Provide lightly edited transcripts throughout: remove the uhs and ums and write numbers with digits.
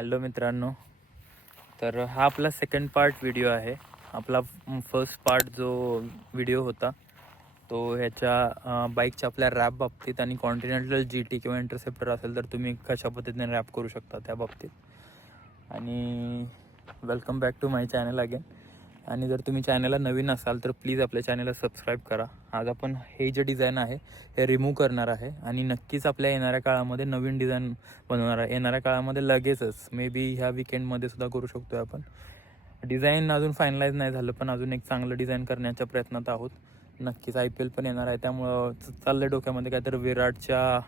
Hello मित्रांनो, तर हा आपला सेकंड पार्ट व्हिडिओ आहे. आपला फर्स्ट पार्ट जो व्हिडिओ होता तो ह्याच्या बाईकच्या आपल्या रॅप बाबतीत आणि कॉन्टिनेंटल GT किंवा इंटरसेप्टर असेल तर तुम्ही कशा पद्धतीने रॅप करू शकता त्या बाबतीत. आणि welcome back to my channel again. आणि जर तुम्ही चॅनलला नवीन असाल तर प्लीज आपल्या चॅनलला सबस्क्राईब करा. आज आपण हे जे डिझाईन आहे हे रिमूव्ह करणार आहे आणि नक्कीच आपल्या येणाऱ्या काळामध्ये नवीन डिझाईन बनवणार आहे. येणाऱ्या काळामध्ये लगेचच मे बी ह्या विकेंडमध्ये सुद्धा करू शकतो आहे आपण. डिझाईन अजून फायनलाईज नाही झालं पण अजून एक चांगलं डिझाईन करण्याच्या प्रयत्नात आहोत. नक्कीच IPL पण येणार आहे त्यामुळं चाललं डोक्यामध्ये काहीतरी विराटच्या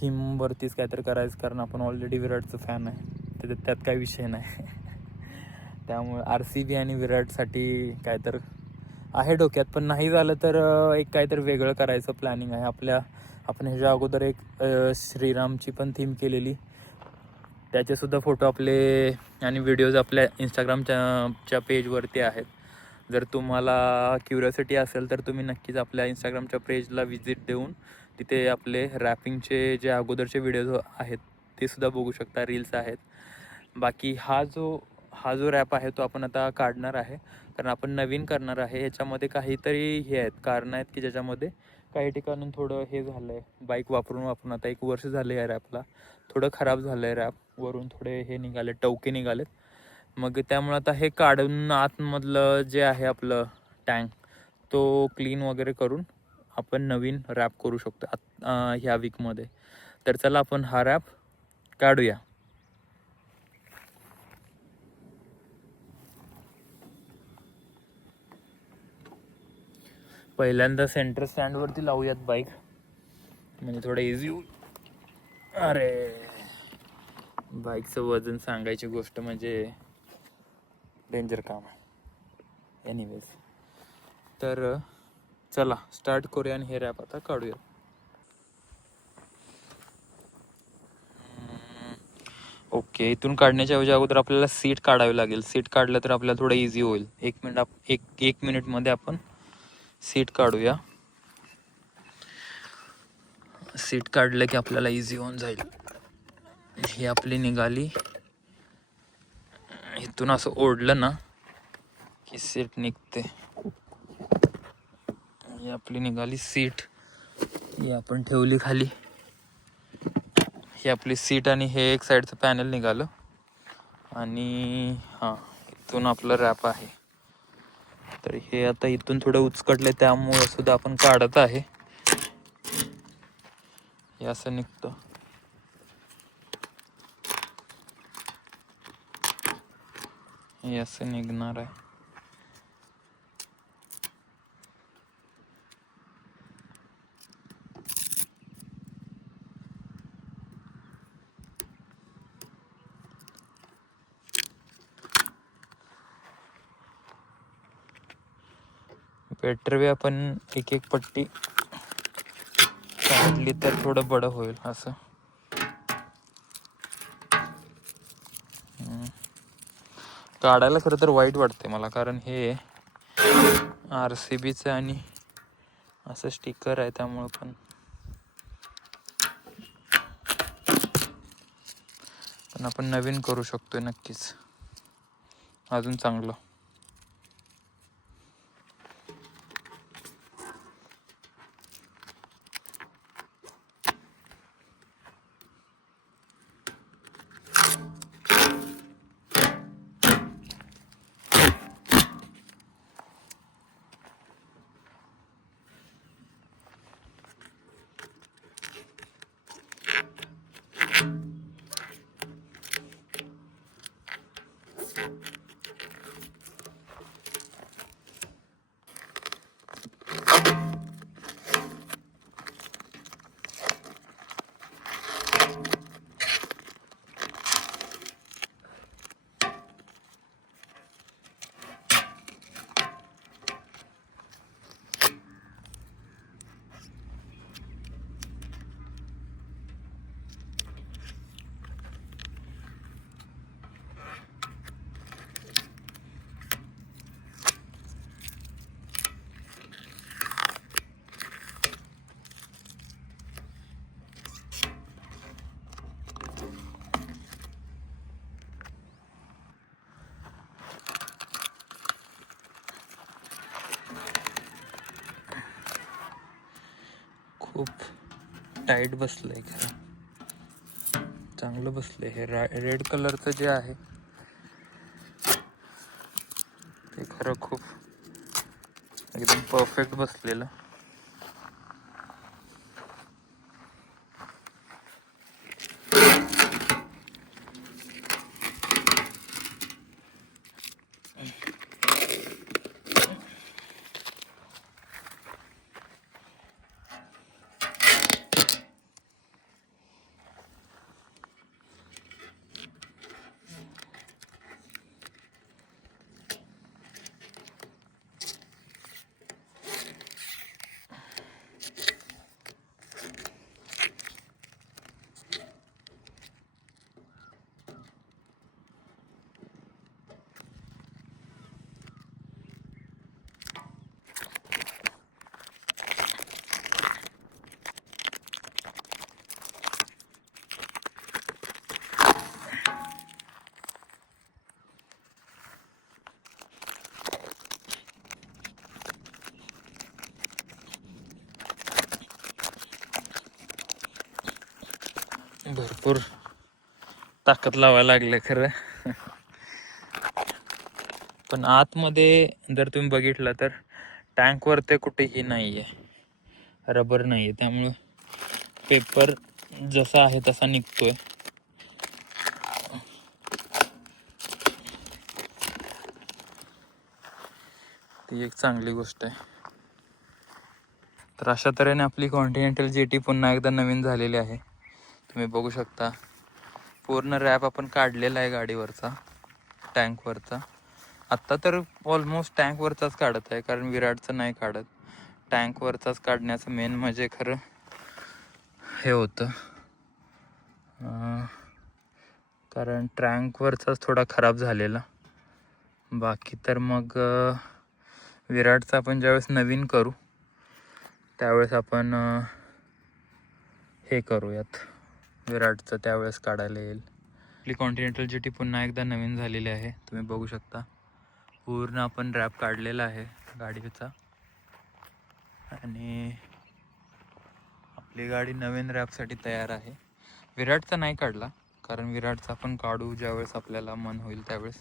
थीमवरतीच काहीतरी करायचं, कारण आपण ऑलरेडी विराटचं फॅन आहे, त्यात काही विषय नाही. त्यामुळे RCB आणि विराटसाठी काय तर आहे डोक्यात, पण नाही झालं तर एक काहीतरी वेगळं करायचं प्लॅनिंग आहे आपण ह्याच्या अगोदर एक श्रीरामची पण थीम केलेली, त्याचेसुद्धा फोटो आपले आणि व्हिडिओज आपल्या इंस्टाग्रामच्या पेजवरती आहेत. जर तुम्हाला क्युरिओसिटी असेल तर तुम्ही नक्कीच आपल्या इंस्टाग्रामच्या पेजला व्हिजिट देऊन तिथे आपले रॅपिंगचे जे अगोदरचे व्हिडिओज आहेत ते सुद्धा बघू शकता, रील्स आहेत. बाकी हा जो रॅप आहे तो आपण आता काढणार आहे, कारण आपण नवीन करणार आहे. याच्यामध्ये काहीतरी हे आहेत, कारणं आहेत की ज्याच्यामध्ये काही ठिकाणून थोडं हे झालं आहे. बाईक वापरून आता 1 वर्ष झालं या रॅपला, थोडं खराब झालं आहे रॅप. वरून थोडे हे निघाले, टवके निघालेत. मग त्यामुळे आता हे काढून आतमधलं जे आहे आपलं टँक तो क्लीन वगैरे करून आपण नवीन रॅप करू शकतो ह्या वीकमध्ये. तर चला आपण हा रॅप काढूया. पहिल्यांदा सेंटर स्टँडवरती लावूयात बाईक, म्हणजे थोडं इझी होईल. अरे बाईकचं वजन सांगायची गोष्ट म्हणजे डेंजर काम आहे. एनिवेज, तर चला स्टार्ट करूया आणि हे रॅप आता काढूया. ओके, इथून काढण्याच्या ऐवजी अगोदर आपल्याला सीट काढावी लागेल. सीट काढलं तर आपल्याला थोडं इझी होईल. 1 मिनिटमध्ये आपण सीट काढूया. सीट काढलं की आपल्याला इझी होऊन जाईल. ही आपली निघाली, इथून असं ओढलं ना की सीट निघते. ही आपली निघाली सीट, ही आपण ठेवली खाली. ही आपली सीट आणि हे एक साईडचं पॅनल निघालं. आणि हां, इथून आपलं रॅप आहे. तर हे आता इथून थोडं उचकटले त्यामुळे सुद्धा आपण काढत आहे. हे असं निघतं. हे असं निघणार आहे. बेटर वे आपण एक पट्टी काढली तर थोडं बडं होईल. असं काढायला खरं तर वाईट वाटते मला, कारण हे RCBचं आणि असं स्टिकर आहे त्यामुळं. पण आपण नवीन करू शकतोय नक्कीच, अजून चांगलं. टाईट बसलंय खरं, चांगलं बसलंय. हे रेड कलरचं जे आहे ते खरं खूप एकदम परफेक्ट बसलेलं. भरपूर ताकद लावायला लागले खरं. पण आतमध्ये जर तुम्ही बघितलं तर टँकवर ते कुठेही नाही आहे, रबर नाही आहे, त्यामुळं पेपर जसा आहे तसा निघतोय. ती एक चांगली गोष्ट आहे. तर अशा तऱ्हेने आपली कॉन्टिनेंटल GT पुन्हा एकदा नवीन झालेली आहे. तुम्ही बघू शकता पूर्ण रॅप आपण काढलेला आहे गाडीवरचा, टँकवरचा. आत्ता तर ऑलमोस्ट टँकवरचाच काढत आहे, कारण विराटचं नाही काढत. टँकवरचाच काढण्याचं मेन म्हणजे खरं हे होतं, कारण टँकवरचाच थोडा खराब झालेला. बाकी तर मग विराटचं आपण ज्यावेळेस नवीन करू त्यावेळेस आपण हे करूयात, विराटचं त्यावेळेस काढायला येईल. आपली कॉन्टिनेंटल GT पुन्हा एकदा नवीन झालेली आहे. तुम्ही बघू शकता पूर्ण आपण रॅप काढलेला आहे गाडीचा, आणि आपली गाडी नवीन रॅपसाठी तयार आहे. विराटचा नाही काढला, कारण विराटचा आपण काढू ज्यावेळेस आपल्याला मन होईल त्यावेळेस.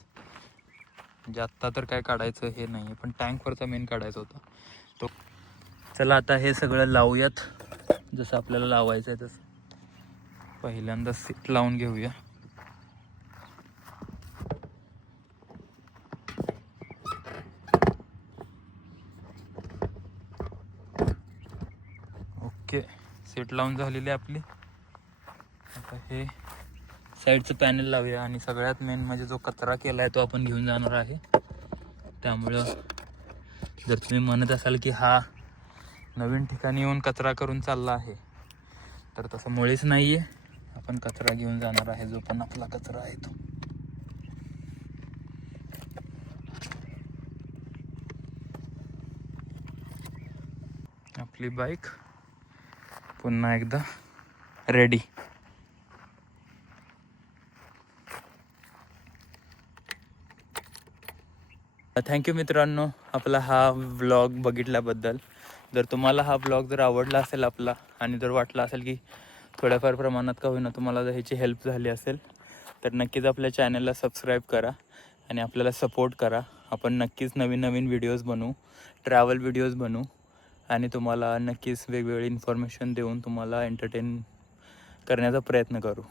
म्हणजे आत्ता तर काय काढायचं हे नाही, पण टँकवरचा मेन काढायचा होता तो. चला आता हे सगळं लावूयात जसं आपल्याला लावायचं आहे तसं. पहिल्यांदा सीट लावून घेऊया. ओके, सीट लावून झालेली आपली. आता हे साईडचं पॅनल लावूया, आणि सगळ्यात मेन म्हणजे जो कचरा केला आहे तो आपण घेऊन जाणार आहे. त्यामुळं जर तुम्ही म्हणत असाल की हा नवीन ठिकाणी येऊन कचरा करून चालला आहे, तर तसं मुळीच नाही आहे. आपण कचरा घेऊन जाणार आहे, जो पण आपला कचरा आहे तो. आपली बाईक पुन्हा एकदा रेडी. थँक्यू मित्रांनो, आपला हा व्लॉग बघितल्याबद्दल. जर तुम्हाला हा व्लॉग जर आवडला असेल आपला, आणि जर वाटलं असेल की थोड्याफार प्रमाणात का होईना तुम्हाला जर ह्याची हेल्प झाली असेल, तर नक्कीच आपल्या चॅनलला सबस्क्राईब करा आणि आपल्याला सपोर्ट करा. आपण नक्कीच नवीन नवीन व्हिडिओज बनवू, ट्रॅव्हल व्हिडिओज बनवू, आणि तुम्हाला नक्कीच वेगवेगळी इन्फॉर्मेशन देऊन तुम्हाला एंटरटेन करण्याचा प्रयत्न करू.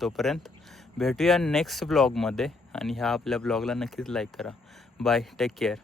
तोपर्यंत भेटूया नेक्स्ट ब्लॉगमध्ये, आणि ह्या आपल्या ब्लॉगला नक्कीच लाईक करा. Bye, take care.